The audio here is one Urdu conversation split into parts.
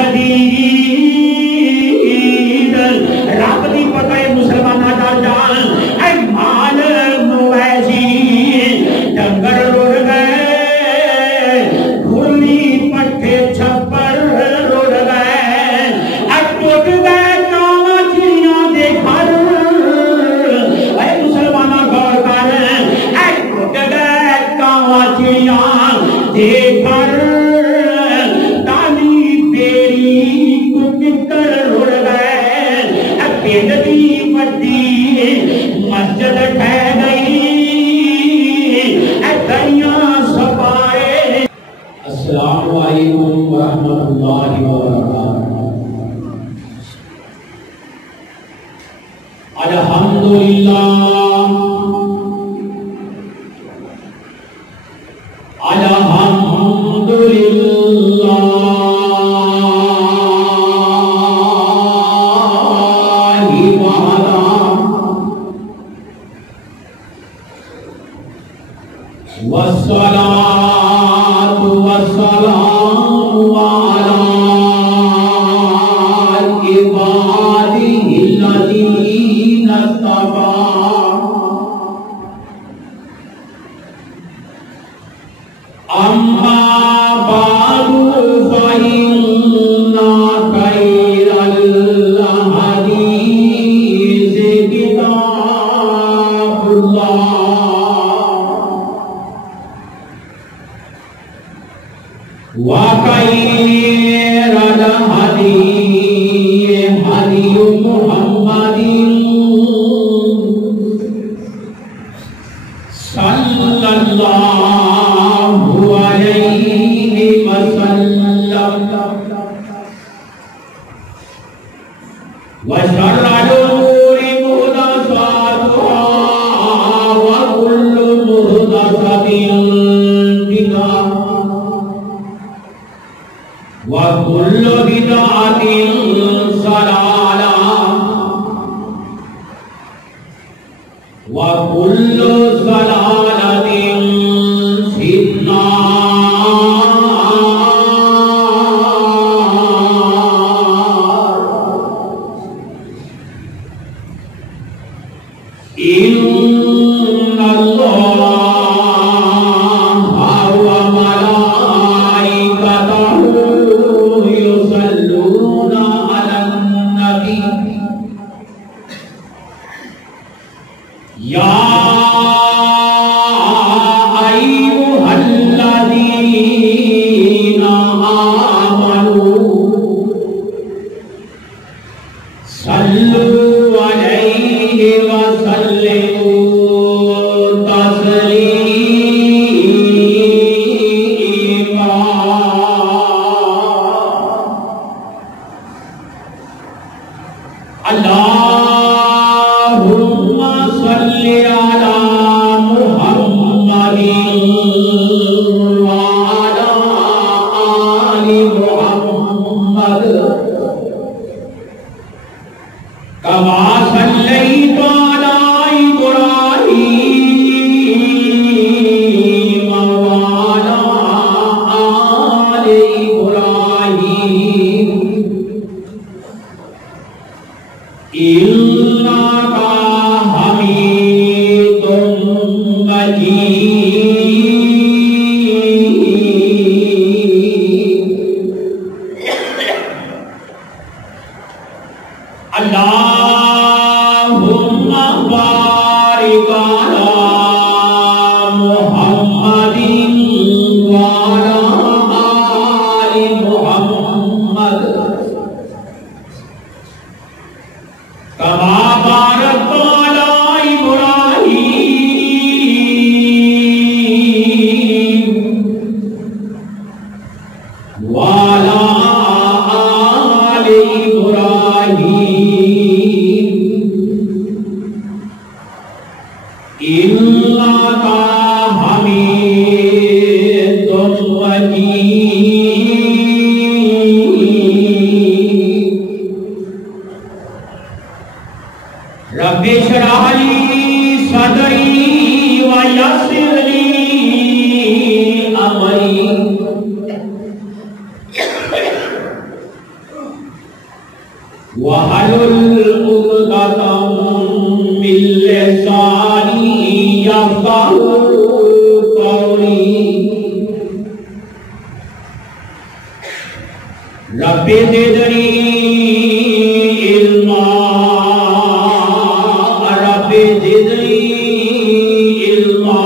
شدید رب دی پتہ مسلمانہ دا جان اے مال مویزی ڈنگر رڑ گئے کھلی پٹھے چھپر رڑ گئے اے ٹوٹ گئے کاواں چڑیاں دے گھر اے مسلمانہ غور کر اے ٹوٹ گئے کاواں چڑیاں دے گھر مسجد ٹھہ گئی دریا سپائے. السلام علیکم ورحمۃ اللہ وبرکاتہ. الحمدللہ الحمدللہ والصلاة والسلام على عباده الذين اصطفى. أما بعد فإن خير الحديث كتاب الله وخير الهدي هدي محمد صلى الله عليه وسلم وشر الأمور محدثاتها وكل محدثة بدعة وكل بدعة ضلالة وكل ضلالة في النار. إن الله وملائكته يصلون على النبي يا أيها الذين آمنوا صلوا عليه وسلموا تسليما. اللهم صل على محمد وعلى آل محمد كما صليت على إبراهيم وعلى آل إبراهيم إنك حميد مجيد. اللهم بارك على محمد وعلى آل محمد كما باركت على إبراهيم وعلى آل إبراهيم إنك حميد مجيد. رب اشرح لي صدري ويسر لي أمري وَحَلُلْ عُقْدَةً مِّن لِّسَانِي يَفْقَهُوا قَوْلِي رَبِّ زِدْنِی علما رب زدنی علما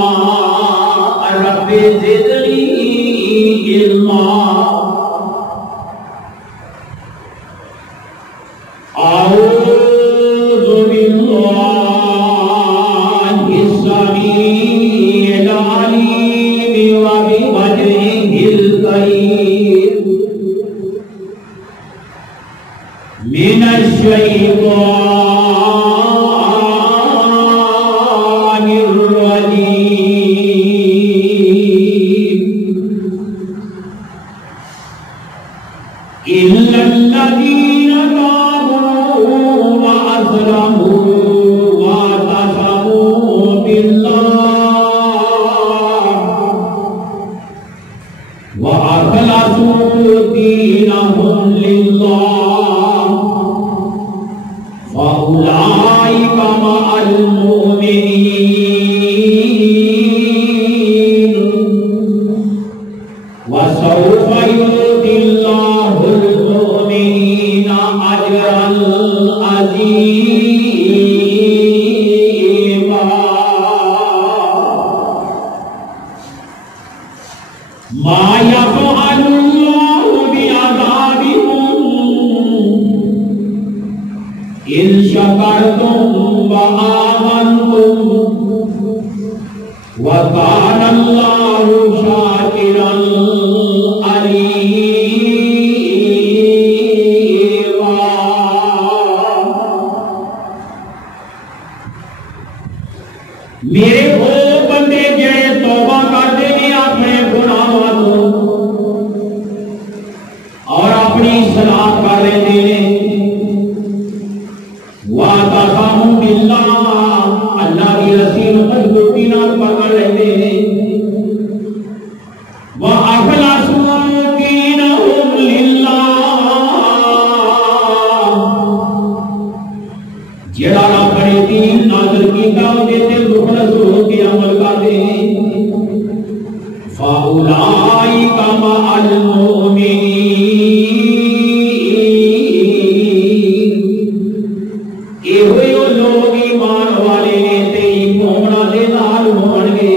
رب زدنی علما اعوذ باللہ السمیع العلیم وبوجهہ الکریم من الشیطان الرجیم إِلَّا الَّذِينَ تَابُوا وَأَسْلَمُوا وَاعْتَصَمُوا بِاللَّهِ وَأَخْلَصُوا دِينَهُمْ لِلَّهِ فَأُولَئِكَ مَعَ الْمُؤْمِنِينَ وَسَوْفَ يُؤْتِي اللَّهُ الْمُؤْمِنِينَ أَجْرًا عَظِيمًا مَا يَفْعَلُ اللَّهُ بِعَذَابِكُمْ إِن شَكَرْتُمْ وَآمَنْتُمْ وَكَانَ اللَّهُ شَاكِرًا عَلِيمًا میرے وہ بندے جڑے توبہ کرتے ہیں اپنے گناہوں تو اور اپنی اصلاح کر لیتے ہیں وَاعْتَصَمُوا بِاللَّهِ اللہ کی رسی مضبوطی نال پکڑ لیتے ہیں وَأَخْلَصُوا دِينَهُمْ لِلَّهِ جڑا اپنے دین نازل کیتا دے تے مخلص ہو کے عمل کرتے ہیں فَأُولَئِكَ مَعَ الْمُؤْمِنِينَ یہ لوگ ایمان والے نے تے مومنا دے نال ہون گے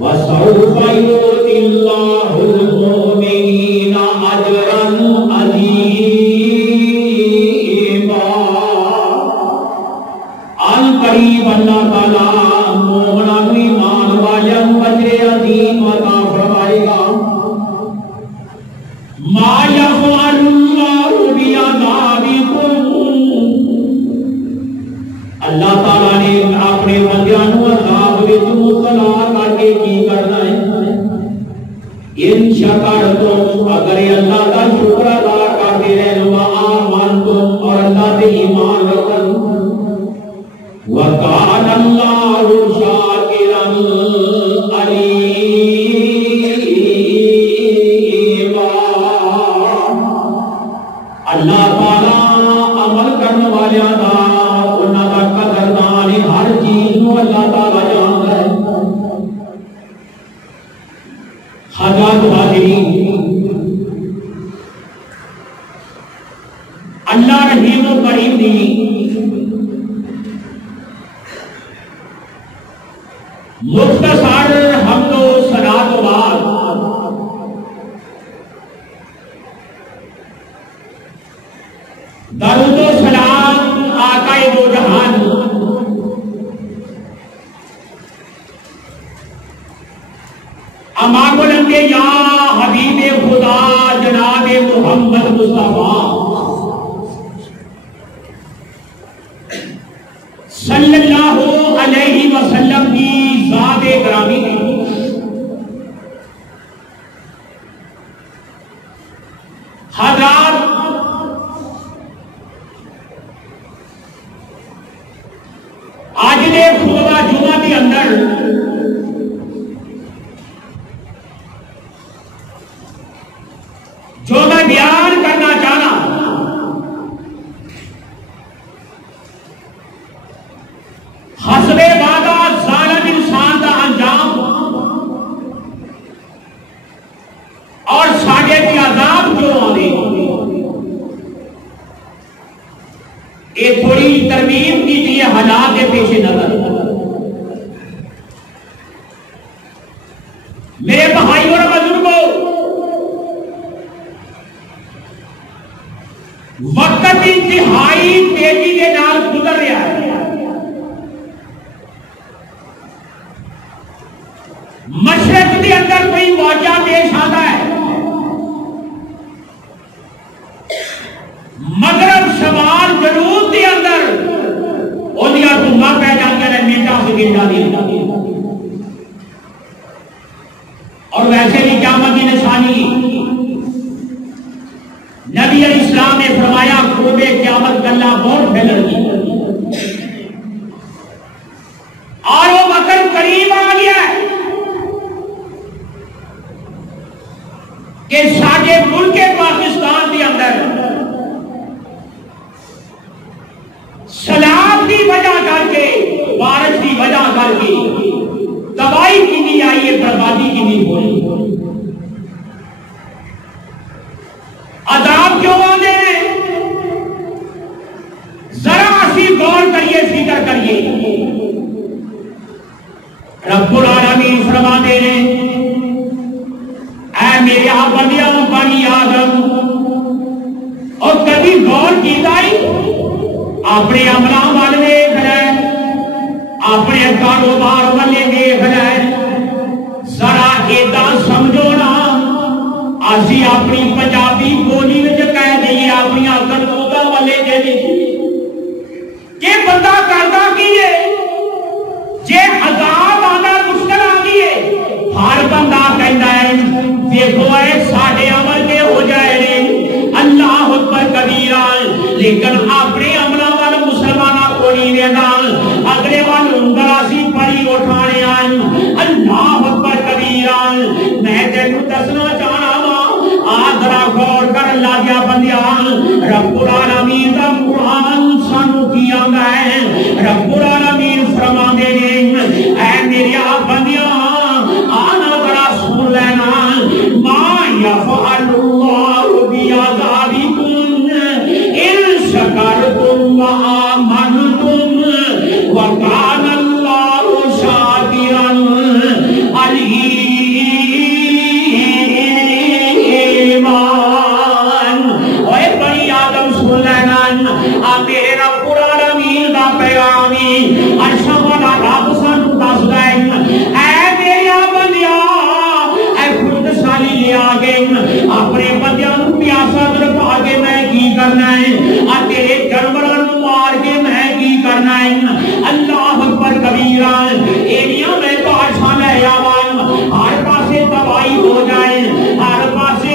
وَسَوْفَ يُؤْتِي اللَّهُ الْمُؤْمِنِينَ أَجْرًا عَظِيمًا ان قریب اللہ تعالی مومنا کو ایمان والوں اجر عظیم عطا فرمائے گا ما يفعل الله بعذابكم اللہ تعالیٰ نے اپنے بندیاں نو عذاب وچ مبتلا کر کے کی کرنا ہے ان شکرتم اگر اللہ کا شکر ادا کرتے رہے وآمنتم اور اللہ سے ایمان رکھن وَكَانَ اللَّهُ شَاكِرًا عَلِيمًا اللہ تعالیٰ عمل کرنے والیاں دا انہاں دا قدردان ہے ہر چیز نو اللہ تعالیٰ جانتا ہے حضرات حاضرین اللہ رحیم و کریم دی مختصر حمد و ثنا تو بعد درود و سلام آقا دو جہان اما بلندے یا حبیب خدا جناب محمد مصطفیٰ صلی اللہ علیہ وسلم کی ذات گرامی حضرات آج دے خطبہ جمعہ کے اندر جو میں بیان کرنا چاہنا عذاب جو آنے ایک تھوڑی ترمیم کیجیے حالات کے پیش نظر. میرے بھائیوں اور بزرگوں، وقت انتہائی تیزی کے نال گزر رہا ہے. مشرق کے اندر کوئی واقعہ پیش آتا ہے، مغرب شمال جنوب کے اندر اندیاں دھوما پہ جاتی ہیں میٹا سکینڈا دی. اور ویسے بھی قیامت کی نشانی نبی علیہ السلام نے فرمایا قرب قیامت گلا بہت پھیل گئی اور وہ وقت قریب آ گیا ہے کہ سارے ملک پاکستان کے اندر سیلاب کی وجہ کر کے، بارش کی وجہ کر کے تباہی کی نہیں آئی ہے، بربادی کی نہیں ہوئی. عذاب کیوں آنے ہیں؟ ذرا اسی غور کریے، فکر کریے. رب العالمین فرما دے رہے اے میرے آپ بندیاں بنی آدم، اور کبھی غور کیتا ہی اپنے عملوں وال ویکھ لے، اپنے کاروبار والے ویکھ لے. ذرا ایدا سمجھو نا، اسی اپنی پنجابی بولی وچ کہہ دئیے اپنی کرتوتاں والے جے کہ بندہ کردا کی ہے جے عذاب آنا مشکل آ گئی ہے. ہر بندہ کہندا ہے دیکھو اے ساڈے عمل کے ہو جائے نے اللہ اکبر کبیرہ، لیکن اپنے عملاں وال مسلماناں کو نہیں ویندا، اگلے وال انگل اسی پری اٹھانے آئے. اللہ اکبر کبیرہ. میں تینوں دسنا چاہنا ذرا غور کر اللہ دیا بندیاں، رب العالمین دا قرآن سانو کیا ہے. رب العالمین فرما دے اے میرے بندیاں آنا ذرا سن لینا، ما یفعل اللہ بعذابکم ان شکرتم وآمنتم وکان اللہ شاکرا علیما. میرے رب العالمین دا پیغامی عرشاں والا رب سانو دسدا ہے اے میرے بندیاں، اے خود سالی لے آ کے اپنے بندیاں نوں پیاسا تڑپا کے میں کی کرنا ہے، اور تیرے جانوراں نوں مار کے میں کی کرنا ہے. اللہ اکبر کبیرہ. ایڑیاں میں بادشاہ لے آواں، ہر پاسے تباہی ہو جائے، ہر پاسے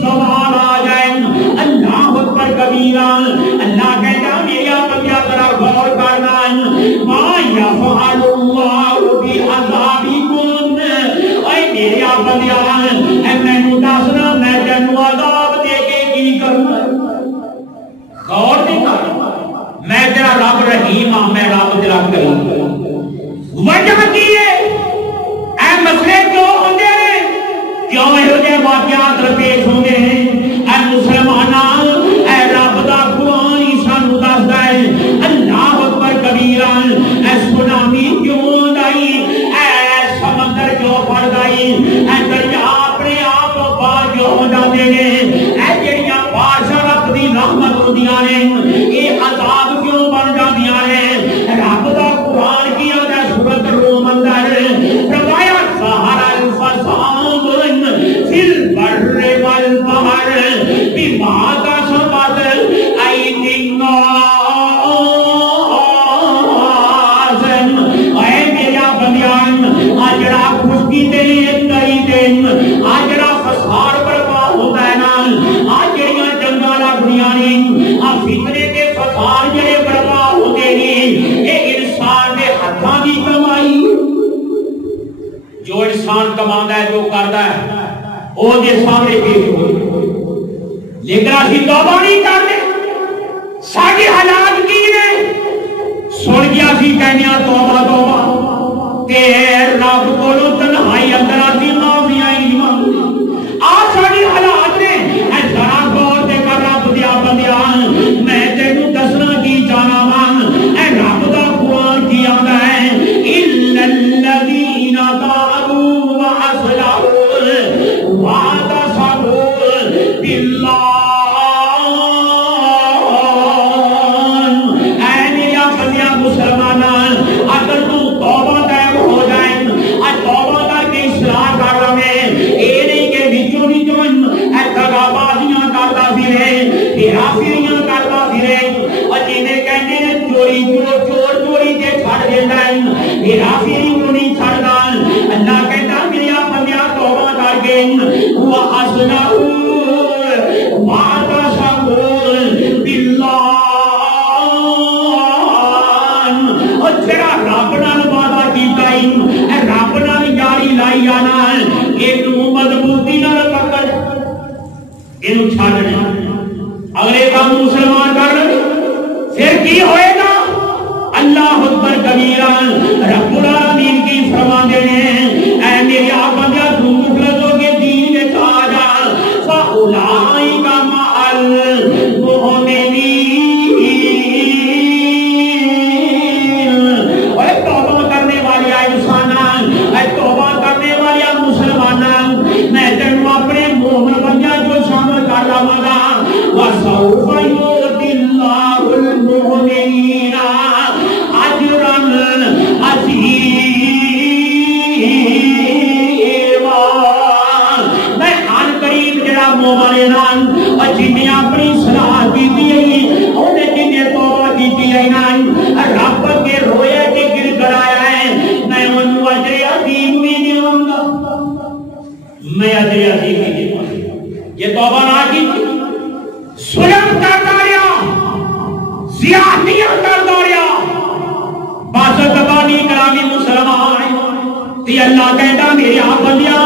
زوال آ جائے. اللہ اکبر کبیرہ. اللہ کہتا میرا بندہ ذرا غور کرنا، ما یفعل اللہ بعذابکم. اے میرا بندہ اے مینوں دسنا میں تینوں عذاب دے کے کی کرنا. غور نہیں کرنا، میں تیرا رب رحیم ہاں، میں رب تیرا کریم. وجہ کی ہے اے مسئلے کیوں ہوندے نے، کیوں ایہو جہے واقعات پیش ہوندے ہیں؟ اے مسلماناں، اے رب دا قرآن ہی سانو دسدا ہے اللہ اکبر کبیرہ. اے سونامی کیوں آئی، اے سمندر کیوں بڑھ گئی، اے دریا اپنے آپ باہر کیوں ہو جاتے ہیں، اے جڑیاں بارشاں رب دی رحمت ہوندیاں نے یہ عذاب کیوں بن جاندیاں نے؟ رب دا قرآن کی ہے سورۃ الروم اندر فرمایا ظہر الفساد فی البر والبحر بما کسبت ایدی الناس. اے میرا بندیاں آجڑا خشکی تے کئی دن آجڑا فساد برپا ہوتا ہے نا، آجڑیاں جنگاں لگدیاں نے، آ فتنے تے فساد جڑے برپا ہوتے ہیں، اے انسان دے ہتھاں دی کمائی. جو انسان کماندا ہے، جو کردا ہے وہ دے سامنے پیش ہوئی، لیکن اسی توبہ نہیں کرتے. ساڈے حالات کی نے سن کے اسی کہنے توبہ توبہ تے رب کولوں تنہائی اندر اسی معافیاں ہی نہیں مانگدے. آ ساڈے حالات نے اگلے کام مسلمان کر پھر کی ہوئے گا؟ اللہ اکبر کبیرہ رب العالمین کی فرماتے ہیں اے میرے آقا تو مفلسوں کے دین میں آ جا فاولئک مع المؤمنین. اے توبہ کرنے والے انسانان، اے توبہ کرنے والے مسلمانان، میں تینوں اپنے مومن بندیاں جو شامل کر رہا گا. وَسَوْفَ يُؤْتِ اللَّهُ الْمُؤْمِنِينَ أَجْرًا عَظِيمًا. میں آن قریب جڑا مومنان اور جنہیں اپنی صلاح کی دی انہیں جنہیں توبہ کی دی رب کے روئے کے گر کرایا ہے، میں انہوں اجر عظیم بھی دوں گا. میں اجر عظیم بھی دوں گا. یہ توبہ نہ کی ظلم کرتا رہا، زیادتیاں کرتا رہا، باسط بانی کرامی مسلمان. تی اللہ کہتا میری آبادیاں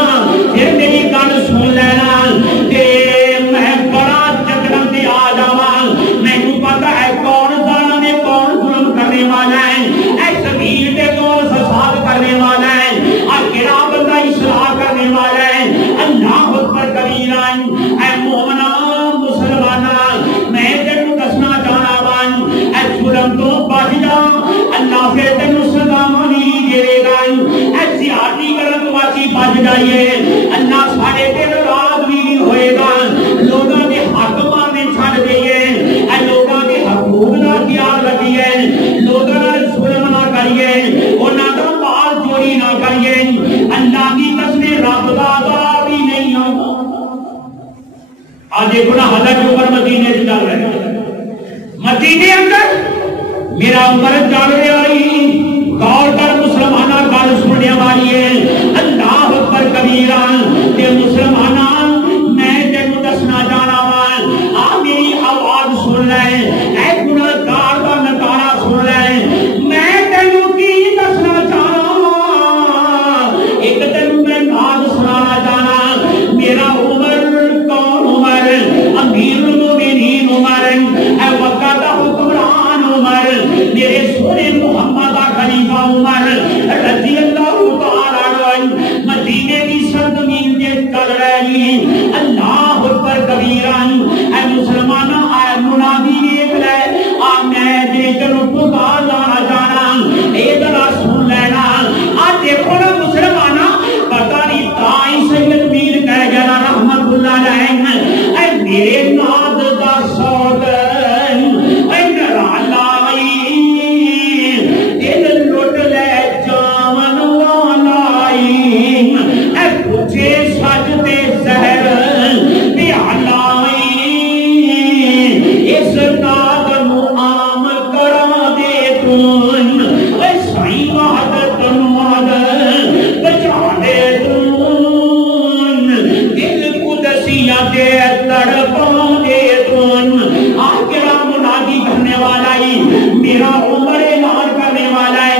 پھر میری گل سن لینا تے میں بڑا جگرم تے آ جاواں. میں کو پتہ ہے کون ظالم ہے کون ظلم کرنے والا ہے، اے زمین تے کون فساد کرنے والا ہے، اور کیڑا بندہ اصلاح کرنے والا ہے. اللہ اکبر کبیرہ. اے مومنا میں تینوں دسنا چاہنا وان اے ظلم تو بچ جا، اللہ پھر تینوں سزا نہیں دے گا. اے زیادتی کرن تو بچ جائیے، اللہ سارے دل رات بھی ہوئے گا. لوگوں کے حق مارنے چھڑ دئیے، اے لوگوں کے حقوق کا خیال رکھیے، لوگوں کا ظلم نہ کریے، انہاں دا مال چوری نہ کریے. اللہ کی قسم رب دا عذاب بھی نہیں ہوگا. آج دیکھو نا حضرت عمر مدینے سے چل رہے ہیں، مدینے اندر میرا عمر چل رہے آئی. غور کر مسلمانہ گل سننے والی ہے. اللہ اکبر کبیرہ. تے مسلمانہ میں تینوں دسنا چاہنا وان آ میری آواز سن لے، اے گنہگار دا نکارا سن لے. میں تینوں کی دسنا چاہنا، ایک تینوں میں ناد سنانا چاہنا. میرا عمر امیر المومنین عمر، اے وقت دا حکمران عمر، میرے سونے محمد دا خلیفہ عمر رضی اللہ تعالیٰ عنہ مدینے کی سرزمین دے چل رہی. اللہ اکبر کبیرہ. اے مسلمانہ اے منادی دیکھ لے، آ میں دے کنوں پکار لانا جانا، اے ذرا سن لینا. آ دیکھو نا مسلمانہ پتہ نہیں تائی سید میر کہہ گیا رحمت اللہ علیہ میرے ناد دا سوگ دل لٹ لے جامن والائی، اے پوچھے سجدے زہر پیالائی، اس ناد نو عام کرا دے تون، اے سائی وحدت وحدت بچا دے تون، دل قدسیہ دے تڑپا دے تون. آخرہ منادی کرنے والا ہی میرا عمر اعلان کرنے والا ہے.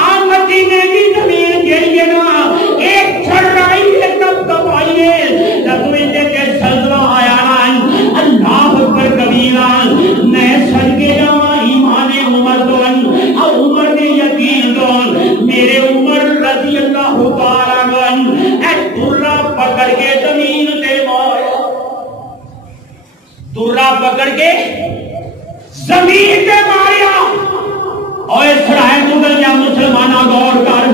آ مدینے کی زمین کے لیے نا ایک چھڑائی ایک تب آئیے تکوین دے کے سجدہ آیا نا. اللہ اکبر کبیرہ. میں سجدے جاؤں ایمان عمر دون، عمر نے یقین دون، میرے عمر رضی اللہ تعالیٰ عنہ اے درہ پکڑ کے زمین تے مویا، درہ پکڑ کے زمین تے ماریا. اور اسرائیل مغل یا مسلمانہ غور کر،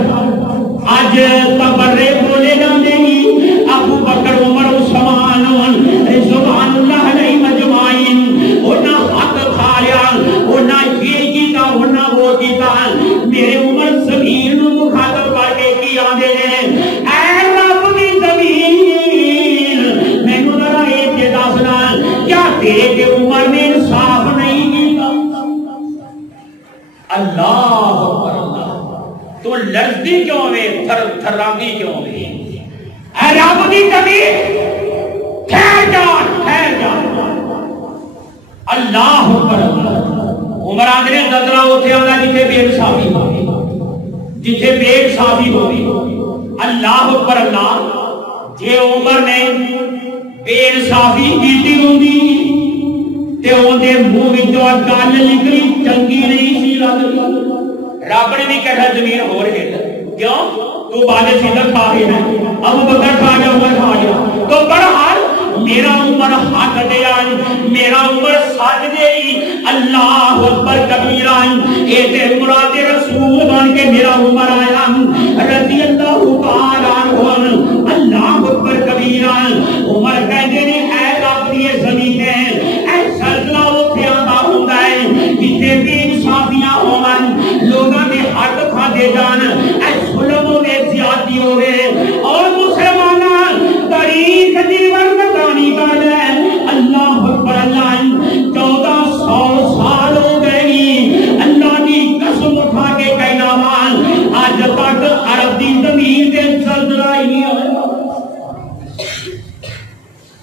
آج تبرے بولے جاندے ہی ابو بکر عمر عثمان رضوان جلدی کیوں ہوئے تھرامی کیوں ہوئے اے رب دی کبھی ٹھہر جان اللہ اکبر عمر آدھے زلزلہ ہوتے ہونا جتنے بے انصافی ہوئی جتنے بے انصافی ہوئی اللہ اکبر اللہ جے عمر نے بے انصافی کیتی ہوندی تے اودے منہ وچوں گل نکلی چنگی نہیں سی لگدی رب نے بھی کہا زمین ہو رہی ہے کیوں تو بالے سیدھا کھا رہی ہے ابو بکر کھا گیا عمر کھا گیا تو بہرحال میرا عمر حق دے آئی میرا عمر سچ دے اللہ اکبر کبیرہ اے تے مراد رسول بن کے میرا عمر آیا رضی اللہ تعالیٰ عنہ اللہ اکبر کبیرہ عمر کہتے نے اے رب دی زمین اے زلزلہ اوتھے آندا ہوندا ہے جتھے بے انصافیاں ہون لوگاں دے حق کھادے جان اے ظلم ہوے زیادتی ہوے اور مسلماناں تاریخ دی ورنتانی کر ہے اللہ اکبر اللہ 1400 سال ہو گئے اللہ کی قسم اٹھا کے کہنا مان آج تک عرب دی زمین دے زلزلہ ہی نہیں ہویا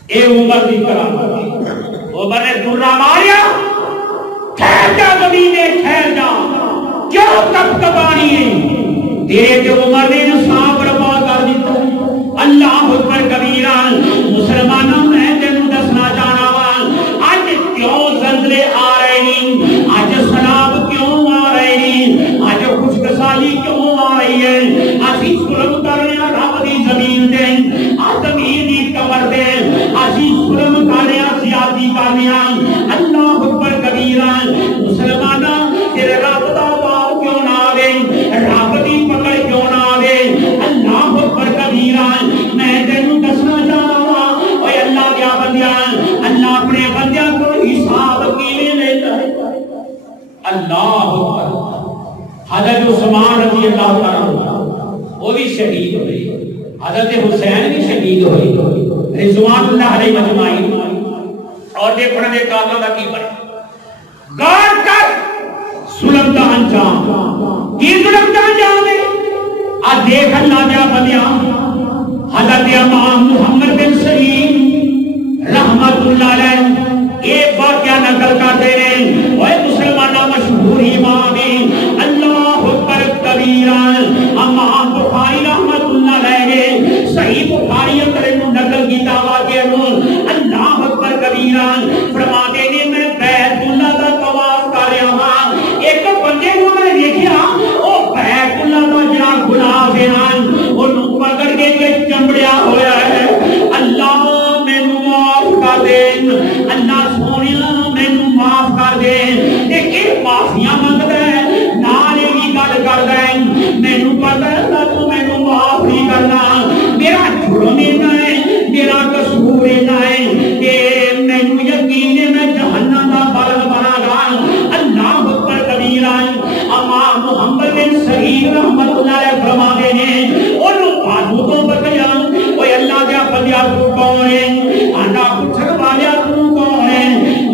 اے عمر دی کرامت عمر نے درہ ماریا ٹھہر جا زمین میں ٹھہر جا کیوں کب کبانی ہے تیرے جو عمر نے انصاف برپا کر دیتا اللہ اکبر کبیرہ مسلمانوں میں تینوں دسنا چاہنا وا آج کیوں زلزلے آ رہے ہیں آج سیلاب کیوں آ رہے ہیں آج خشکسالی کیوں آ رہی ہے اسی ظلم کر رہے ہیں رب دی زمین دے زمین دی کمر دے اسی ظلم کر رہے ہیں زیادتی کر رہے ہیں اللہ اکبر کبیرہ مسلمانوں تیرے رب دا باب کیوں نہ آوے رب دی پکڑ کیوں نہ آوے اللہ اکبر کبیرہ میں تینوں دسنا چاہتا ہوں اوے اللہ کیا بندیاں اللہ اپنے بندیاں کو حساب کیویں لیتا ہے اللہ اکبر حضرت عثمان رضی اللہ تعالیٰ عنہ وہ بھی شہید ہوئے حضرت حسین بھی شہید ہوئے رضوان اللہ علیہ مجمعین اور دیکھو نے کاغذ کا کی بڑا غور کر ظلم کا انجام کی ظلم کا انجام ہے آ دیکھ اللہ کیا بندیاں حضرت امام محمد بن سلیم رحمت اللہ علیہ ایک واقعہ نقل کرتے ہیں وہ مسلمانہ مشہور امام اللہ اکبر کبیرہ امام بخاری رحمت اللہ علیہ صحیح بخاری اندر نقل کیتا واقعہ اللہ اکبر کبیرہ فرماتے ہیں میں بیت اللہ کا طواف کر رہا ہوں ایک بندے کو میں نے دیکھا وہ بیت اللہ کا جڑا گناہ ہے انہوں پکڑ کے چمڑیا ہویا ہے اللہ مینوں معاف کر دے اللہ سونیا مینوں معاف کر دے ایک معافیاں منگدا ہے نال ہی گل کردا ہے مینوں پتہ ہے تو مینوں معاف نہیں کرنا میرا جرم ہے میرا قصور ہے کہ مینوں یقین ہے میں جہنم دا بلد بنا گا اللہ اکبر کبیرہ امام محمد بن سعید رحمت اللہ علیہ فرماتے ہیں انہوں بازو تو بکیا اوے اللہ کیا بندیا تو کون ہے آنا پوچھنے والیا تو کون ہے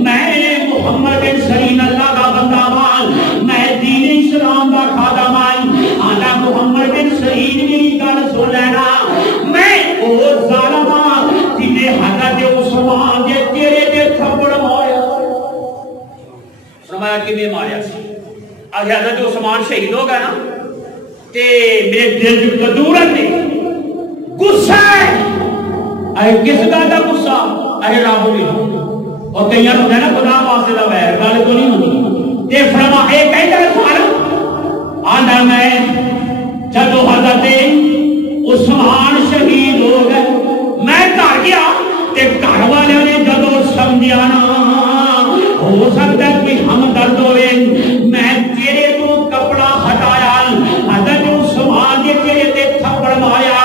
میں محمد بن سعید اللہ کا بندہ مان میں دین اسلام کا خادم مان آنا محمد بن سعید میری گل سن لینا میں او ظالم جنہیں حضرت عثمان دے تیرے دے تھپڑ ماریا فرمایا کہ میں ماریا سی آج حضرت عثمان شہید ہو گیا نا تے میرے دل جو قدورت نے غصہ ہے اے کس گل دا غصہ اے رب بھی اور کئی ہوں نا خدا واسطے دا ویر گل تو نہیں ہوندی تے فرما اے کہندا سوال آندا میں جدو حضرت عثمان شہید ہو گئے میں گھر گیا تے گھر والے نے جدو سمجھیا نا ہو سکتا ہے کہ ہم درد ہوئے میں تیرے تو کپڑا ہٹایا حضرت عثمان دے تیرے تے تھپڑ ماریا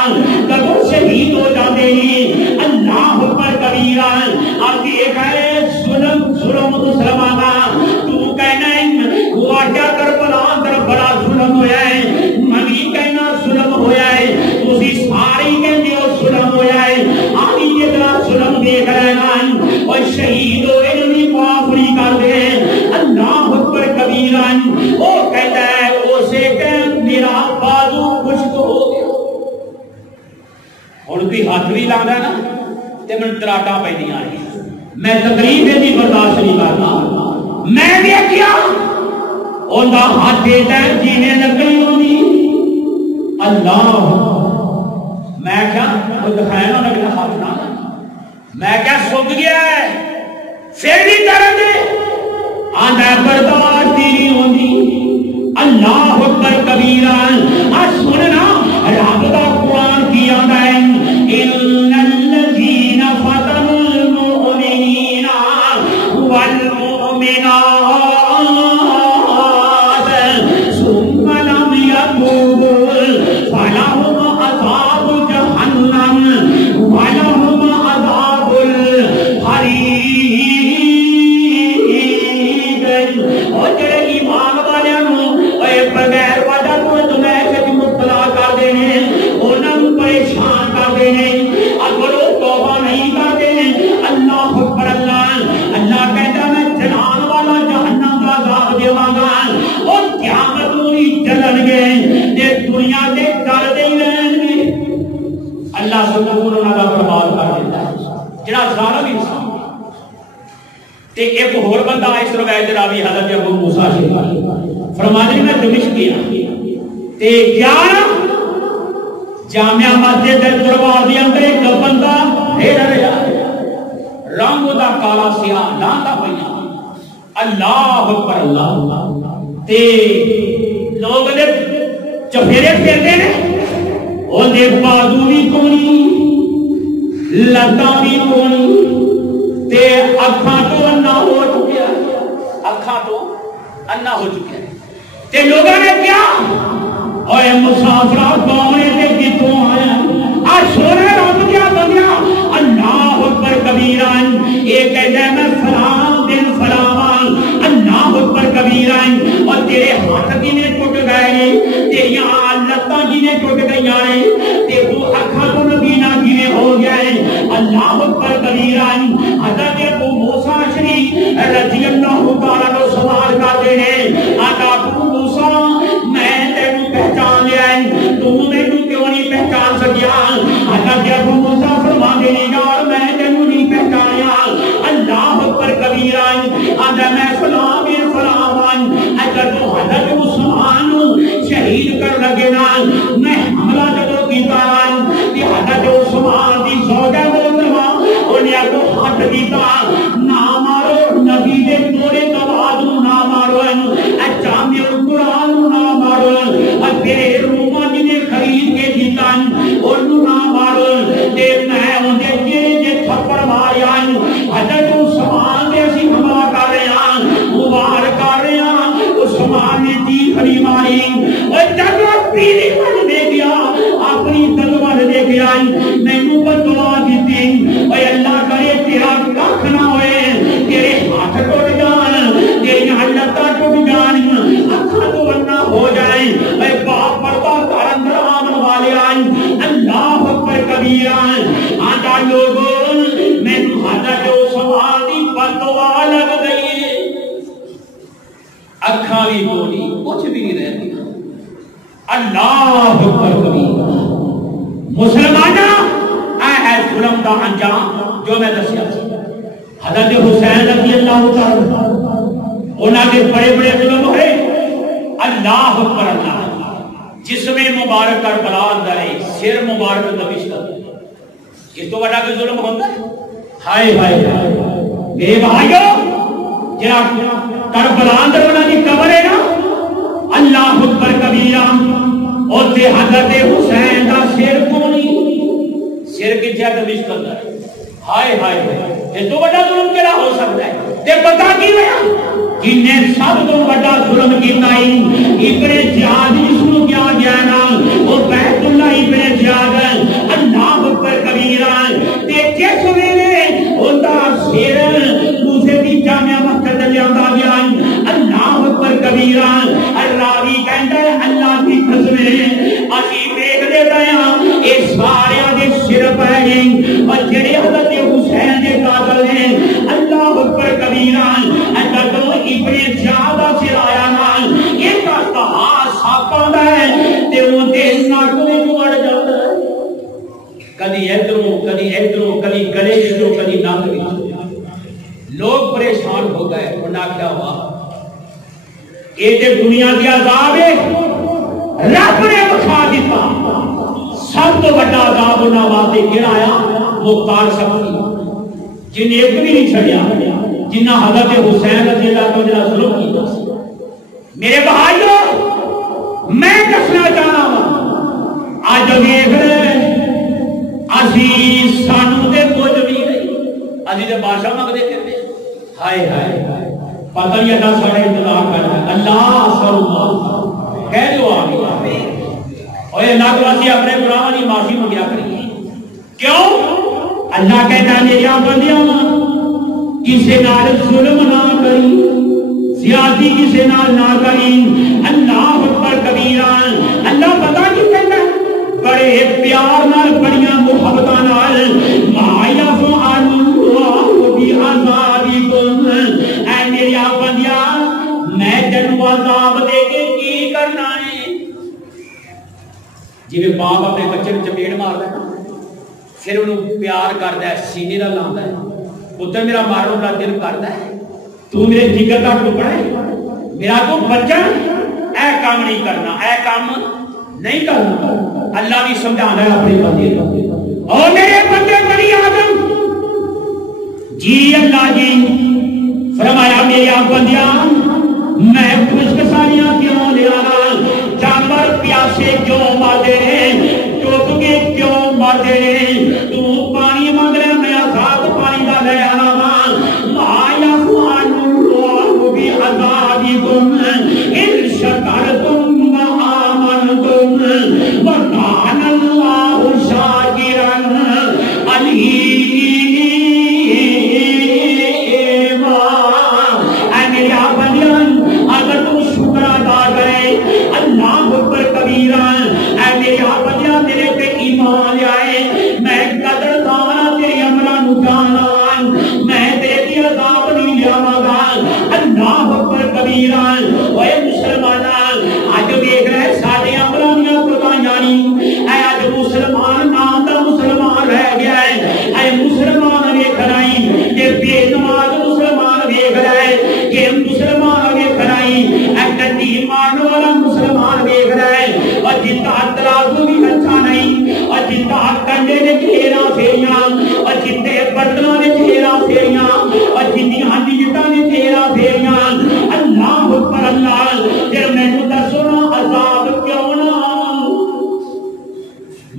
جدو شہید ہو جاتے ہیں اللہ اکبر کبیرہ اب دیکھ ہے ظلم مسلمانہ تو کہنا ہے واقعہ کربلا اندر بڑا ظلم ہویا ہے میں بھی کہنا ظلم ہویا ہے تسی ساری کہندے تے میں تراٹا پہ نہیں آئی میں تقریب دی برداشت نہیں کرنا میں دیکھیا اون دا ہاتھ دیتا ہے جینے لکڑی ہونی اللہ میں کیا وہ دکھایا نا نکلا ہاتھ نہ میں کیا سوک گیا ہے پھر بھی کر دے آدھا برداشت نہیں ہونی اللہ اکبر کبیرہ آج سننا رب دا قرآن کی آدھا ہے ان الذین فتنوا المؤمنین والمؤمنات ثم لم يتوبوا فلهم عذاب جہنم ولهم عذاب الحریق اور جڑے ایمان والوں بغیر وجہ تو ایسے مبتلا کر دینے انہوں پریشان کر دینے اگر وہ توبہ نہیں کرتے اللہ اکبر اللہ کہتا میں جلال والا جہنم کا عذاب دیواں گا اور قیامت نوں جلن گے تے دنیا دے کر دے رہن گے اللہ سبحانہ انہاں دا برباد کر دیتا ہے جڑا ظالم انسان تے ایک اور بندہ اس روایت راوی حضرت ابو موسیٰ فرماتے میں دمشق گیا تے گیا جامعہ مسجد دروازے اندر ایک بندہ ڈھیر رہا رنگ دا کالا سیاہ لاندا پیا اللہ اکبر اللہ تے لوگ نے چفیرے پھیرتے نے او دے بازو بھی کونی لتاں بھی کونی تے اکھاں تو انا ہو چکیا اکھاں تو انا ہو چکیا تے لوگوں نے کیا اوے مسافرہ باونے تے کتوں آیا آج سونے رب کیا بنیا اللہ اکبر کبیران ایک کہتا ہے میں فلاں دن فلاں اللہ اکبر کبیران اور تیرے ہاتھ کی نے ٹوٹ گئے تیریاں لتاں کی نے ٹوٹ گئی ہیں تے وہ اکھاں تو نبینا کی نے ہو گئے اللہ اکبر کبیران حضرت ابو موسیٰ رضی اللہ تعالیٰ کو سوال کر دینے آقا ابو موسیٰ میں تینوں پہچان لیا ہے تو میں کیوں نہیں پہچان سکیا حضرت ابو موسیٰ فرما دینے یار میں تینوں نہیں پہچانیا اللہ اکبر کبیران آدھا میں فلاں بن فلاں اگر تو حضرت عثمان شہید کر لگے نا میں حملہ جدو کیتا کہ حضرت عثمان دی زوجہ محترمہ انہیں اگو ہاتھ کیتا نہ مارو نبی دے توڑے دواد نہ مارو جامع القرآن نہ مارو تیرے روما جنہیں خرید کے دیتا انہوں نہ مارو تے میں انہیں جے تھپڑ ماریا حضرت عثمان دے اسی حملہ کر رہے ہیں مبار کر رہے ہیں عثمان نے دی خری ماری اور جب پیری بن دے گیا اپنی تلوار دے گیا میں نو بدعا دیتی اے اللہ کرے تیرا کھ نہ ہوئے تیرے ہاتھ ٹوٹ جان تیری لتاں ٹوٹ جان اکھاں تو ورنہ ہو جائیں اے باپ پردہ گھر اندر آمن والے آئیں اللہ اکبر کبیران آجا لوگوں میں حضرت عثمان دی بدعا لگ گئی اکھاں بھی بولی کچھ بھی نہیں رہتی اللہ اکبر کبیرہ مسلمانہ اے ہے ظلم دا انجام جو میں دسیا حضرت حسین رضی اللہ تعالیٰ انہاں کے بڑے بڑے ظلم ہوئے اللہ اکبر اللہ جسم مبارک کربلا اندر ہے سر مبارک دمشق اس تو بڑا کوئی ظلم ہوتا ہے ہائے ہائے میرے بھائیو جڑا کربلا اندر انہاں دی قبر ہے نا اللہ اکبر کبیرہ اور تے حضرت حسین دا سر کونی سر کی جہت دمشق اندر ہائے ہائے یہ تو بڑا ظلم کیڑا ہو سکتا ہے تے پتہ کی ہویا جن نے سب تو بڑا ظلم کیتا ابن زیاد جس نو کیا گیا نا وہ بیت اللہ ابن زیاد اللہ اکبر کبیرہ تے کس ویلے اوندا سر دوسرے دی جامع مسجد لیندا گیا اللہ اکبر کبیرہ راوی کہندا ہے اللہ دی قسم اسی دیکھ دے ہاں اے سارے دے سر پہ گئے اور جڑے حضرت حسین دے قاتل ہیں اللہ اکبر کبیرہ اگر تو ابن زیادہ سے آیا نا ایک استحا ساپاں دا ہے تے او دل ناک میں جوڑ جاتا ہے کدی ادھروں کدی گلے پریشان ہو گئے. انہاں کیا ہوا یہ تے دنیا کی عذاب ہے رب نے بخا دیتا. سب تو بڑا عذاب انہاں واسطے کیڑا آیا مختار سبزی جن ایک بھی نہیں چھڑیا جنہ حضرت حسین رضی اللہ عنہ ظلم کیتا. میرے بھائیو میں دسنا چاہنا وا اج ویکھ رہے اسی سانو تے کچھ بھی نہیں اسی تے بادشاہ منگدے کرتے ہائے ہائے پتہ نہیں اللہ سارے انتظار کر رہا ہے. اللہ سر کہہ دو آمین. اور اللہ کو اسی اپنے گناہاں دی معافی منگیا کریے. کیوں اللہ کہتا ہے میرے بندیاں کسی نال ظلم نہ کری زیادتی کسی نال نہ کری. اللہ اکبر کبیرہ. اللہ پتہ نہیں کہتا بڑے پیار نال بڑیاں محبتاں نال ما یفعل اللہ بعذابکم. اے میرے بندیاں میں تینوں عذاب دے کے کی کرنا ہے. جی باپ اپنے بچے کو چپیڑ ماردا ہے پھر انہوں پیار کردا ہے سینے نال لاتا ہے پتر میرا مارن کا دل کردا ہے تو میرے جگر کا ٹکڑا ہے میرا تو بچہ اے کام نہیں کرنا اے کام نہیں کرنا. اللہ بھی سمجھانا ہے اپنے بندے کو اور میرے بندے بنی آدم جی اللہ جی فرمایا میرے بندیاں میں خشک سالیاں کیوں لے آنا جانور پیاسے کیوں مارتے ہیں ٹوکے کیوں مارتے ہیں تو پانی مانگ رہے میں آزاد پانی کا لے آنا ما یفعل اللہ بعذابکم ان شکرتم وآمنتم وکان اللہ شاکرا علیما. اے میرے بندیاں اگر تم شکر ادا کرے اللہ اکبر کبیرہ. اے میرے بندیاں میرے پہ ایمان لے آئے میں قدردان تیرے امراں نو جانا میں تیری عذاب نہیں لیاواں گا. اللہ اکبر کبیرہ. اے مسلماناں اج ویکھ رہے ساڈے امراں دیاں قربانیاں نہیں اے اج مسلمان نام دا مسلمان رہ گیا ہے. اے مسلمان ویکھ رہے کہ بے نماز مسلمان ویکھ رہے کہ مسلمان ویکھ رہے اے ٹٹی مارن والا مسلمان ویکھ رہے اور جتا ترازو بھی اچھا نہیں اور جتا کنڈے نے گھیرا پھیریاں اور جتے بدلاں نے گھیرا پھیریاں اور جتنی ہاتھی جتا نے گھیرا پھیریاں. اللہ اکبر اللہ. پھر میں تو دسو عذاب کیوں نہ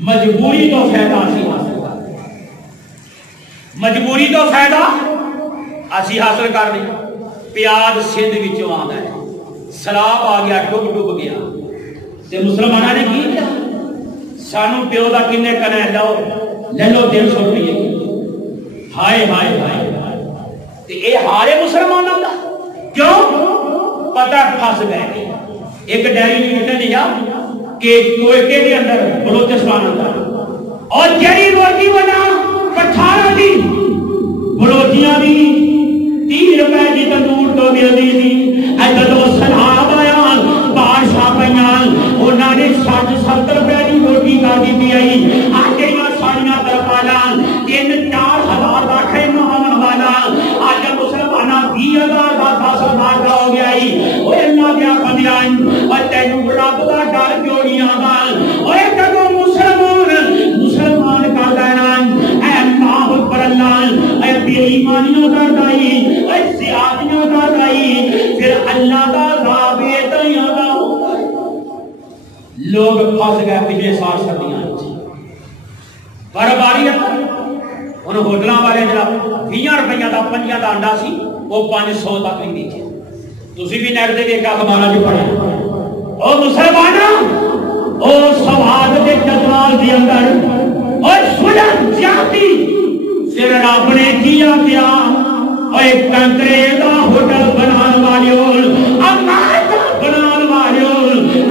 مجبوری تو فائدہ اسی حاصل کر مجبوری تو فائدہ اسی حاصل کر لی. پیاز سندھ وچوں آندا ہے سراب آ گیا ڈب ڈب گیا تے مسلماناں نے کی کیا سانو پیو دا کنے کنا لو لے لو 150 روپے. ہائے ہائے ہائے تے اے ہارے مسلماناں دا کیوں پتہ پھس گئے. ایک ڈائری میں لکھا لیا کہ کوئٹے کے اندر بلوچستان اندر اور جڑی روٹی بنا کٹھارا دی بلوچیاں دی 30 روپے کی تندور تو ملتی تھی. جدو سلاب آیا بادشاہ پیاں انہوں نے 60-70 روپے کی روٹی کا دی آئی آج ساریاں درپالا 3-4 ہزار کا خیمہ ہونے والا آج مسلمانہ 20,000 کا 10,000 کا ہو گیا. وہ اللہ کیا بندیاں اور تینوں رب کا ڈر کیوں نہیں آگا اور کدو مسلمان کا دینا اے اللہ اکبر اللہ اے بے ایمانیوں کا دائی اے زیادتیوں کا دائی پھر اللہ کا عذاب اتنی آگا ہوگا. لوگ پھنس گئے پچھلے سال سردیاں برباری ان ہوٹلاں والے جڑا 20 روپیہ دا 5 دا انڈا سی وہ 500 تک نہیں بیچے. تسی بھی نیٹ تے دیکھا اخباراں وچ پڑھیا او مسلماناں او سواد دے جدوال دے اندر او سلم جاتی پھر رب نے کیا کیا او ایک کنکرے دا ہوٹل بنان والیو امانت بنان والیو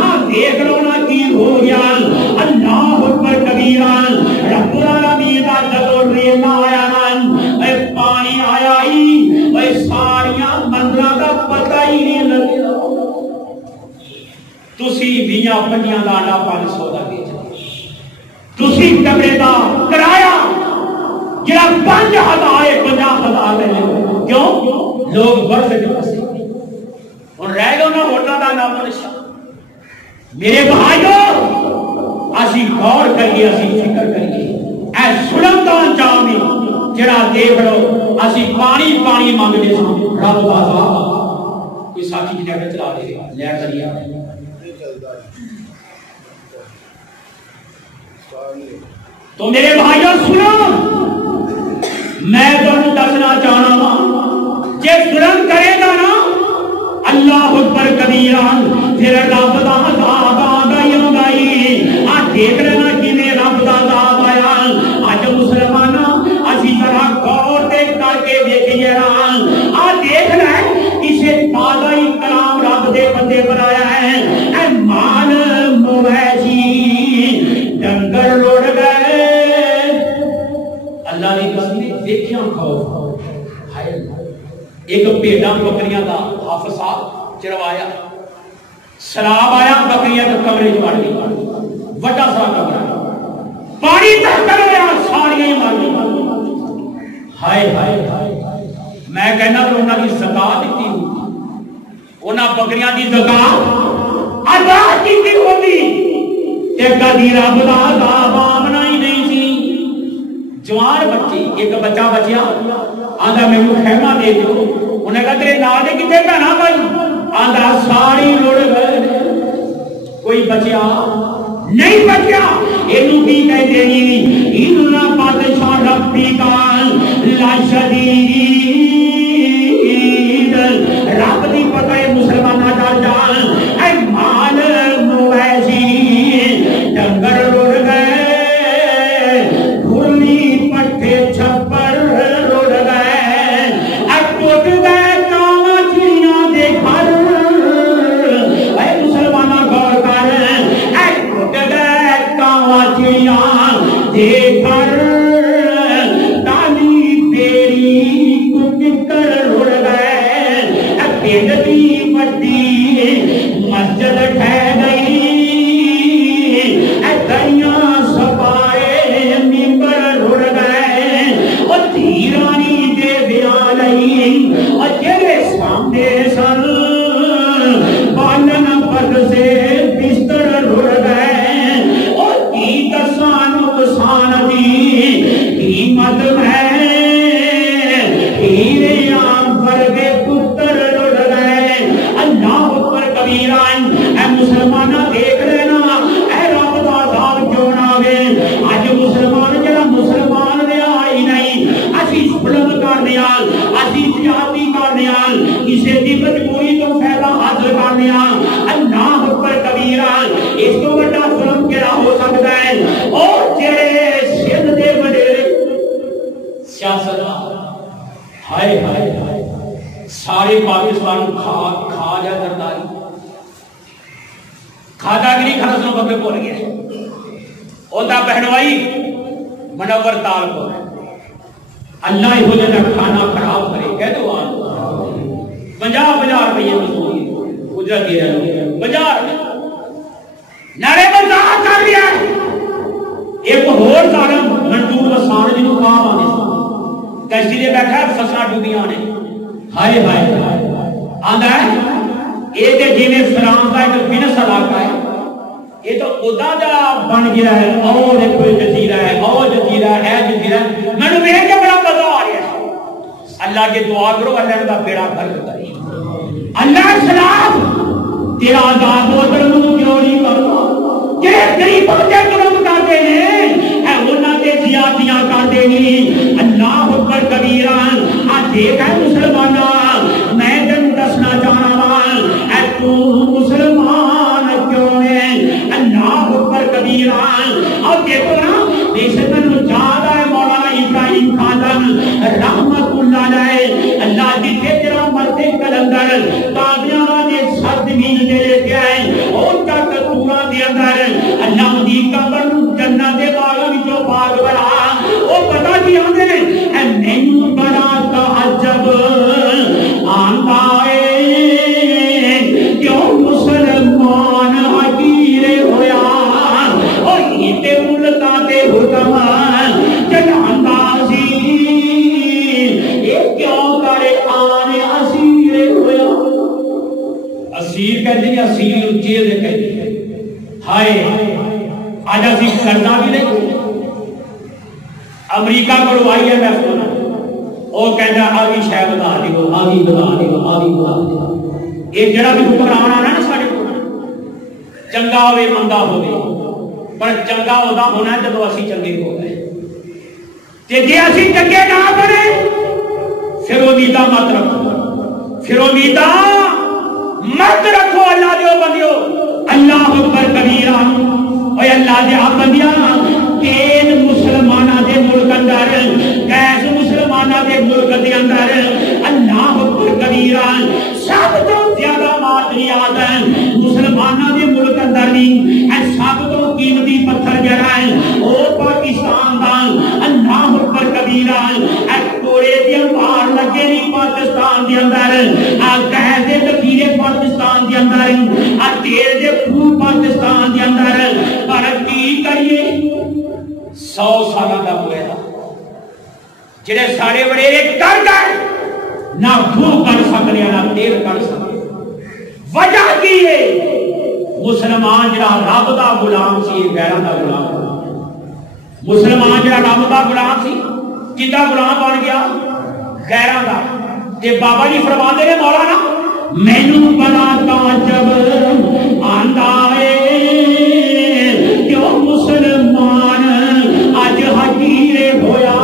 آ دیکھ لو نا کی ہو گیا. اللہ اکبر کبیرہ. رب العالمین دا جدو ریلا آیا اے پانی آیا ہی اے ساریاں مندراں دا پتہ ہی نہیں لگیا. تسی 20-25 دا انڈا 500 دا بیچ تسی کمرے دا کرایہ جڑا 5,000 50,000 لے لو کیوں لوگ برف جو بسے اور رہ گئے انہوں ہوٹل کا نام و نشان میرے بھائیوں اسی غور کریے اسی فکر کریے اے ظلم دا انجام جڑا دیکھ لو اسی پانی پانی مانگنے سن رب دا عذاب کوئی ساتھی کی جگہ چلا دے لے دریا تو میرے بھائیوں سنو میں تمہیں دسنا چاہنا ہوں جے ظلم کرے گا نا اللہ اکبر کبیرہ پھر رب دا عذاب آ گئی آ دیکھ لینا کیویں رب دا عذاب آیا اج مسلماناں اسی ذرا غور تے کر کے دیکھیے آ دیکھ لے کسے تازہ ہی کلام رب دے بندے بنایا ہے اے مال مویشی ڈنگر لڑ گئے اللہ نے قسم دیکھیا خوف ہائے ایک بھیڈاں بکریاں دا حافظ صاحب چروایا سراب آیا بکریاں تو کمرے چ وڑ گئی وڈا سا کمرہ پانی تک کر گیا ساری مر گئی ہائے ہائے میں کہنا تو انہاں دی زکات دتی انہاں بکریاں دی زکات ادا کیتی ہوندی تے کدی رب دا عذاب آمنا ہی نہیں سی جوان بچی ایک بچہ بچیا آندا مینوں خیمہ دے دیو انہیں کہا تیرے نال دے کتے بہنا بھائی آندا ساری لڑ گئے کوئی بچیا نہیں بچیا اینو کی کہتے ہیں اننا بادشاہ ربی کا لا شدید رب دی پتہ ہے مسلمانہ ڈال جان اے مال مویشی ڈنگر لڑ گئے گھلی پٹھے چھپر لڑ گئے ٹوٹ گئے کاواں چڑیاں دے گھر اے مسلمانہ غور کر اے ٹوٹ گئے کاواں چڑیاں دے گھر تالی تیری ککر لڑ گئے اے پنڈ دی وڈی مسجد ٹھہ گئی اے دریاں سپائے ممبر لڑ گئے او تیرانی دے بیان لئی او جڑے سامنے سن بالن پد سے بستر لڑ گئے او کی دسان نقصان دی قیمت میں ہیرے عام ورگے پتر لڑ گئے اللہ اکبر کبیرہ اے مسلمانہ دیکھ لینا اے رب دا عذاب کیوں نہ آوے اج مسلمان جڑا مسلمان رہا ہی نہیں اسی ظلم کرنے آل اسی زیادتی کرنے آل کسی دی مجبوری تو فائدہ حاصل کرنے آل اللہ اکبر کبیرہ اس کو بڑا ظلم کیا ہو سکتا ہے اور جڑے سندھ دے وڈیرے سیاست ہائے ہائے سارے پاکستان کھا جا کرداری کھادا گری خرسوں بکے بول گیا اوتا بہنوائی منور تال کو اللہ ہی ہو جاتا کھانا خراب کرے کہہ دو آن 50 روپیے مصوری اجرت دیا 50 نارے بزار کر لیا ایک اور ظالم منظور وسان جنہوں کام آنے سا کشتی دے بیٹھا ہے فسنا ڈوبیاں نے ہائے آندھا ہے یہ تے جیویں فرانس کا ایک فینس علاقہ ہے یہ تو خدا جا بن گیا ہے اور کوئی جزیرہ ہے اور جزیرہ ہے میں نے دیکھ کے بڑا مزہ آ رہا ہے اللہ کے دعا کرو اللہ کا بیڑا گھر کرے اللہ خلاف تیرا عذاب و ظلم کیوں نہیں کرتا کہ غریبوں کے ظلم کرتے ہیں اے انہاں تے زیادتیاں کرتے ہیں اللہ اکبر کبیرہ آ دیکھ ہے مسلماناں میں تینوں دسنا چاہنا وا اے تو مسلمان کیوں ہے اللہ اکبر کبیرہ اور دیکھو نا بے شک میں یاد ہے مولانا ابراہیم خادم رحمت اللہ علیہ اللہ کی تیرا مرتے کلندر تابعہ نے سرزمین دے لے کے آئے اور کا کتورا دے اندر اللہ دی قبر جنت دے باغ وچوں باغ بڑا او پتہ کی آندے اے مینوں بڑا تعجب آندا اے کیوں مسلمان حقیر ہویا او تے ملکاں تے حکم جناندا سی اے کیوں کرے آنے ہائے آج اسی کرنا بھی نہیں. امریکہ کو آئی ایم ایف کو وہ کہنا آگی شہ بتا دیو آگی بتا دیو آگی بتا دیو. یہ جڑا بھی حکمران آنا نا سارے کو چنگا ہوئے مندا ہوئے پر چنگا ہوتا ہونا ہے جب اسی چنگے ہو گئے. تے جے اسی چنگے نہ بنے پھر امیداں مت رکھو پھر امیداں مت رکھو. اللہ دیو بندیو اللہ اکبر کبیرہ اے اللہ دے آپ بندیاں تین مسلمانہ دے ملک اندر کیس مسلمانہ دے ملک دے اندر اللہ اکبر کبیرہ سب تو زیادہ معدنیات ہیں مسلمانہ دے ملک اندر نہیں. اے سب تو قیمتی پتھر جڑا ہے او پاکستان دا اللہ اکبر کبیرہ. اے کوڑے دی مار لگے نہیں پاکستان دے اندر آ کہہ دے لکیرے پاکستان دے اندر آ تیل دے پھول پاکستان دے اندر. پر کی کریے 100 سالہ دا ہوئے دا جڑے سارے وڈیرے کر گئے نہ بھو کر سکتے نہ تیل کر سکتے. وجہ کی ہے مسلمان جڑا رب دا غلام سی غیراں دا غلام. مسلمان جڑا رب دا غلام سی کدا غلام بن گیا غیراں دا. تے بابا جی فرماندے نے مولانا مینوں بڑا تعجب آندا ہے کیوں مسلمان اج حقیر ہویا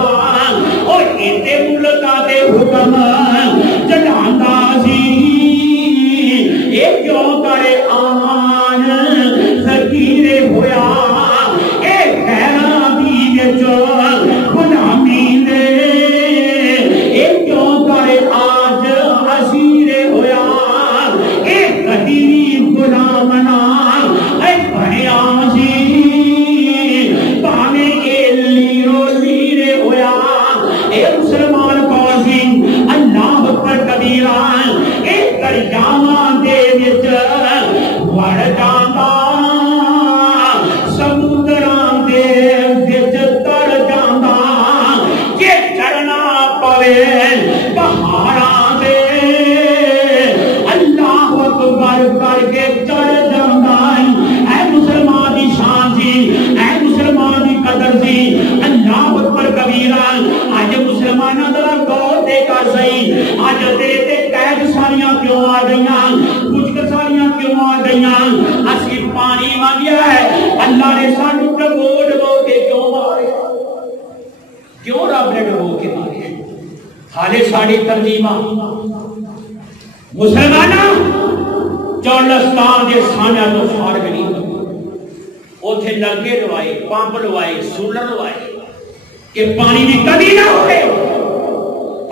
او ایتے ملکاں دے حکم چڑھاندا سی اے کیوں کرے آن حقیر ہویا اے غیراں دی وچ غلامی دے اے کیوں کرے آج اسیر ہویا اے کدی غلام نہ اے بھیا سی پاویں اے لیرو لیرے ہویا. اے مسلمان کون سی اللہ اکبر کبیرہ اے دریاواں دے وچ وڑ جاندا سمندراں دے وچ تر جاندا جے چڑھنا پوے پہاڑاں دے اللہ اکبر کر کے چڑھ جاندا. اے مسلمان دی شان سی اے مسلمان دی قدر سی اللہ اکبر کبیرہ. اج مسلماناں دا غور تے کر سہی اج تیرے تے قید ساریاں کیوں آ گئیاں کچھ ساریاں کیوں آ گئیاں. اسی پانی مانگیا ہے اللہ نے سانو ڈبو ڈبو کے کیوں مارے کیوں رب نے ڈبو کے مارے. حالے ساڈی تنظیماں مسلماناں چولستان دے سانیاں تو فارغ نہیں اوتھے نلکے لوائے پمپ لوائے سولر لوائے کہ پانی بھی کبھی نہ ہوئے.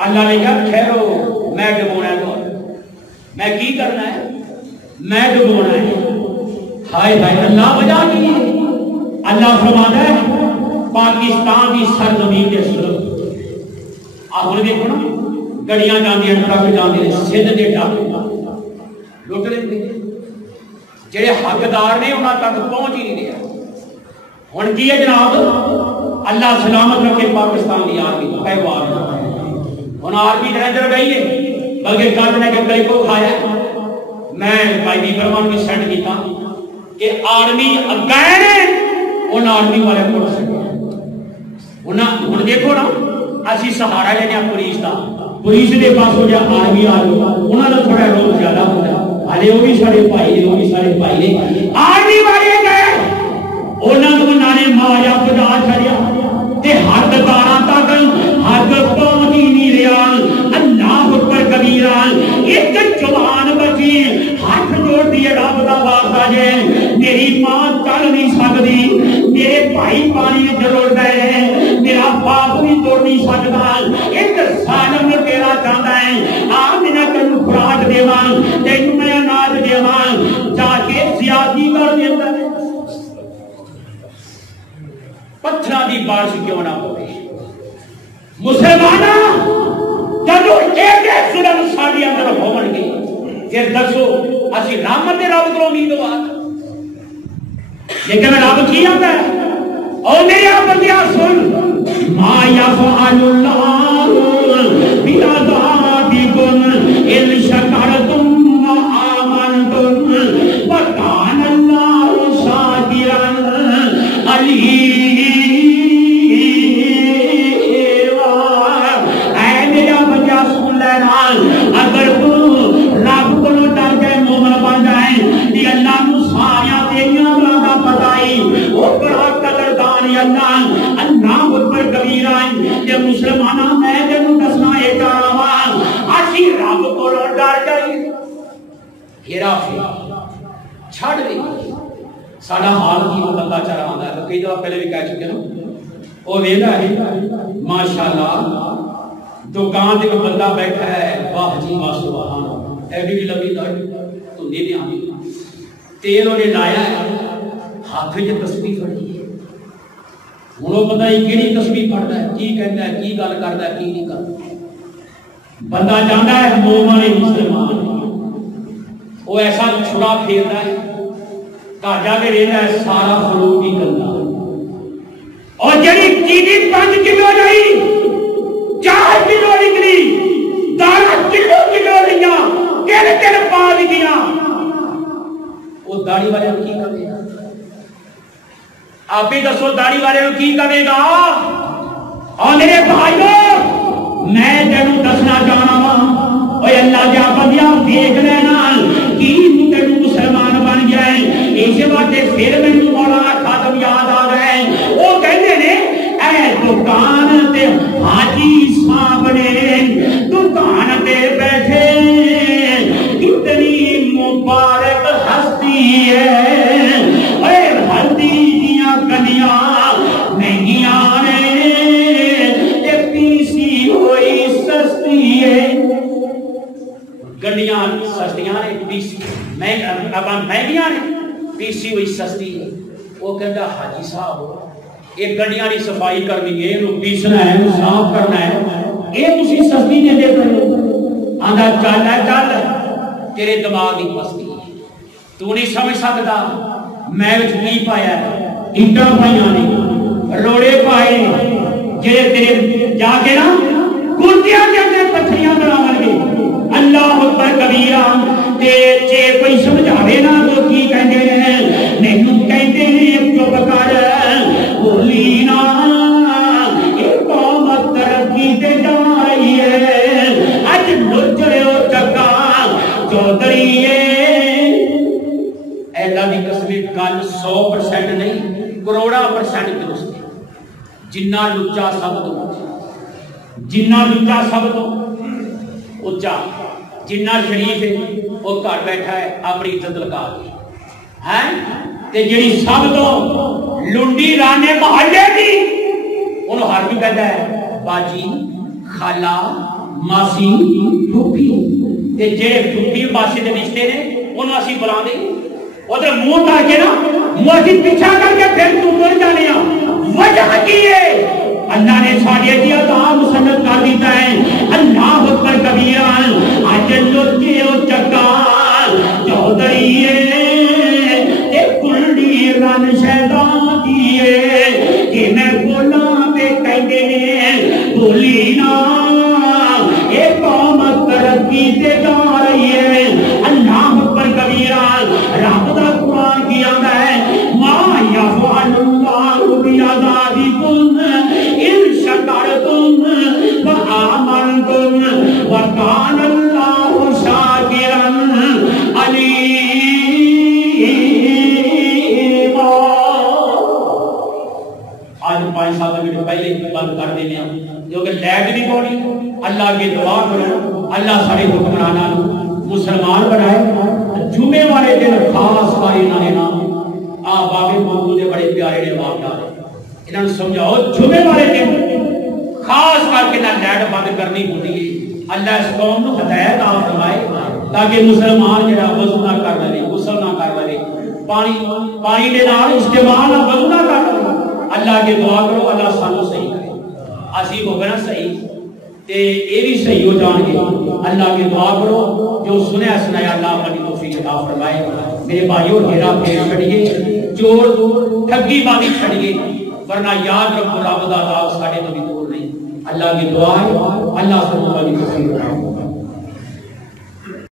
اللہ نے کہا ٹھہرو میں ڈبونا ہے تو میں کی کرنا ہے میں ڈبونا ہے. ہائے ہائے اللہ وجہ کی اللہ فرماتا ہے پاکستان کی سرزمین کے سلم آپ نے دیکھو نا گڑیاں جاندی ہیں ٹرک جاندی ہیں سندھ دے ٹرک لوٹ لیندے جڑے حقدار نے انہاں تک پہنچ ہی نہیں رہا. ہن کی ہے جناب اللہ سلامت رکھے پاکستان کی آرمی پیوار ہن آرمی ڈرائیور گئی ہے بلکہ کل نے کہ کئی کو کھایا میں بھائی دی فرمان کی سینڈ کیتا کہ آرمی گئے نے ان آرمی والے کو سکے ہن دیکھو نا اسی سہارا لینے پولیس دا پولیس دے پاس ہو جا آرمی آ گئی انہاں دا تھوڑا رول زیادہ ہوتا ہلے وہ بھی سارے بھائی نے وہ بھی سارے بھائی نے آرمی والے گئے انہاں کو نانے ماریا خدا چھڑیا تے حقداراں تک حق پہنچ ہی نہیں رہا. اللہ اکبر کبیرہ ایک جوان بچی ہاتھ جوڑ دیے رب دا واسطہ جے میری ماں چل نہیں سکتی میرے بھائی پانی میں ضرور گئے میرا باپ بھی توڑ نہیں سکتا ایک ظالم تیرا چاہتا ہے آ میں تینوں خوراک دیواں تینوں میں اناج دیواں جا کے زیادتی کر دیتا ہے. پتھراں دی بارش کیوں نہ ہوئے مسلماناں جدو ایک ظلم ساڈے اندر ہون گے پھر دسو اسی رحمت رب کو امیدوار لیکن رب کی آتا ہے او میرے بندیا سن ما یفعل اللہ بعذابکم ان شکرتم وآمنتم وکان اللہ شاکرا ہے کہ اللہ نو سارا تیریاں عملاں دا پتہ ہے، وہ بڑا قدردان ہے اللہ اللہ اکبر کبیرہ کہ مسلماناں میں تینوں دسنا اے چاہنا وا اسی رب کولوں ڈر جائی ہیرا پھیر چھڑ دے ساڈا حال کی بندہ چل رہا ہے کئی دفعہ پہلے بھی کہہ چکے نا وہ ویلا ہے ماشاءاللہ دکان تے بندہ بیٹھا ہے واہ جی واہ سبحان اللہ ایڈی لمبی داڑھی تو نہیں دھیان تیل انہیں لایا ہے ہاتھ وچ تسبیح پڑھی ہے ہن وہ بندہ کیڑی تسبیح پڑھدا ہے کی کہندا ہے کی گل کردا ہے کی نہیں کردا بندہ جاندا ہے مومن مسلمان وہ ایسا چھڑا پھیردا ہے گھر جا کے رہتا ہے سارا فروغ ہی کرنا اور جڑی چینی 5 کلو نہیں 4 کلو نکلی داڑا کلو لیا کہڑے پا لیا وہ داڑھی والے کی کرے گا آپ ہی دسو داڑھی والے کی کرے گا اور میرے بھائیو میں تینوں دسنا چاہنا وا اوے اللہ دیا بندیاں دیکھ لینا کی تینوں مسلمان بن جائے اس واسطے پھر مینوں مولانا خاتم یاد آ گئے وہ کہندے نے اے دکان تے حاجی صاحب نے دکان تے بیٹھے کتنی مبارک ہستی ہے اے ہلدی دیاں کنیاں مہنگیاں نے تے پیسی ہوئی سستی ہے گڈیاں سستیاں نے پیسی مہنگیاں نے پیسی ہوئی سستی ہے وہ کہندا حاجی صاحب یہ گڈیاں دی صفائی کرنی ہے اینو پیسنا ہے صاف کرنا ہے یہ تسی سستی دے دے کرو آندا چل تیرے دماغ دی پستی ہے تو نہیں سمجھ سکدا میں وچ کی پایا ہے اینٹاں پائیاں نے روڑے پائے جے تیرے جا کے نا کورتیاں دے اندر پتھریاں بناون گے اللہ اکبر کبیرہ تے جے کوئی سمجھاوے نا تو کی کہندے ہیں نہیں کہندے ہیں چپ کر بولی نا یہ قوم ترقی تے جا رہی ہے اج لچڑے او چکا چودھری اللہ دی قسم گل 100% نہیں کروڑا% درست ہے جنہ لچا سب تو اچا جنہ شریف ہے وہ گھر بیٹھا ہے اپنی عزت لگا کے جڑی سب تو لنڈی رانے محلے کی انہوں ہر بھی کہتا ہے باجی خالہ ماسی پھوپھی تے جڑے پھوپھی ماسی دے رشتے نے انہوں اسی بلا دیں ادھر منہ کر کے نا منہ پیچھا کر کے پھر تو مر جانے وجہ کی ہے اللہ نے ساڑھے دیا تو مسنت کر دیتا ہے اللہ اکبر کبیرہ آج لوٹے او چکا چودھری تے کلڈی رن شیطان دیئے کہ میں بولا پہ کہتے ہیں بولی نا اے قوم ترقی تے جا رہی ہے اللہ اکبر کبیرہ رب دا قرآن کیا ہے ما یفعل اللہ بعذابکم ان شکرتم وآمنتم وکان اللہ شاکرا علیما آج 5 سال کے پہلے بند کر دینے جو کہ لائٹ نہیں پڑی اللہ کی دعا کرو اللہ سارے حکمرانوں مسلمان بنائے جمعے والے دن خاص کاری نہ لینا بابے موجود بڑے پیارے نے باپ ڈالے انہوں نے سمجھاؤ جمعے والے دن خاص کر کے نہ لائٹ بند کرنی ہوتی ہے اللہ اس قوم کو ہدایت عطا فرمائے تاکہ مسلمان جڑا وضو نہ کر لے غسل نہ کر لے پانی دے نال استعمال نہ وضو نہ کر لے اللہ کے دعا کرو اللہ سانو صحیح کرے اسی ہو گنا صحیح تے اے بھی صحیح ہو جان گے اللہ کی دعا کرو جو سنیا سنایا اللہ اپنی توفیق عطا فرمائے میرے بھائیو ہیرا پھیر چھڑیے چور ٹھگی بازی چھڑیے ورنہ یاد رکھو رب دا عذاب ساڈے تو بھی دور نہیں اللہ کی دعا ہے اللہ سب کو توفیق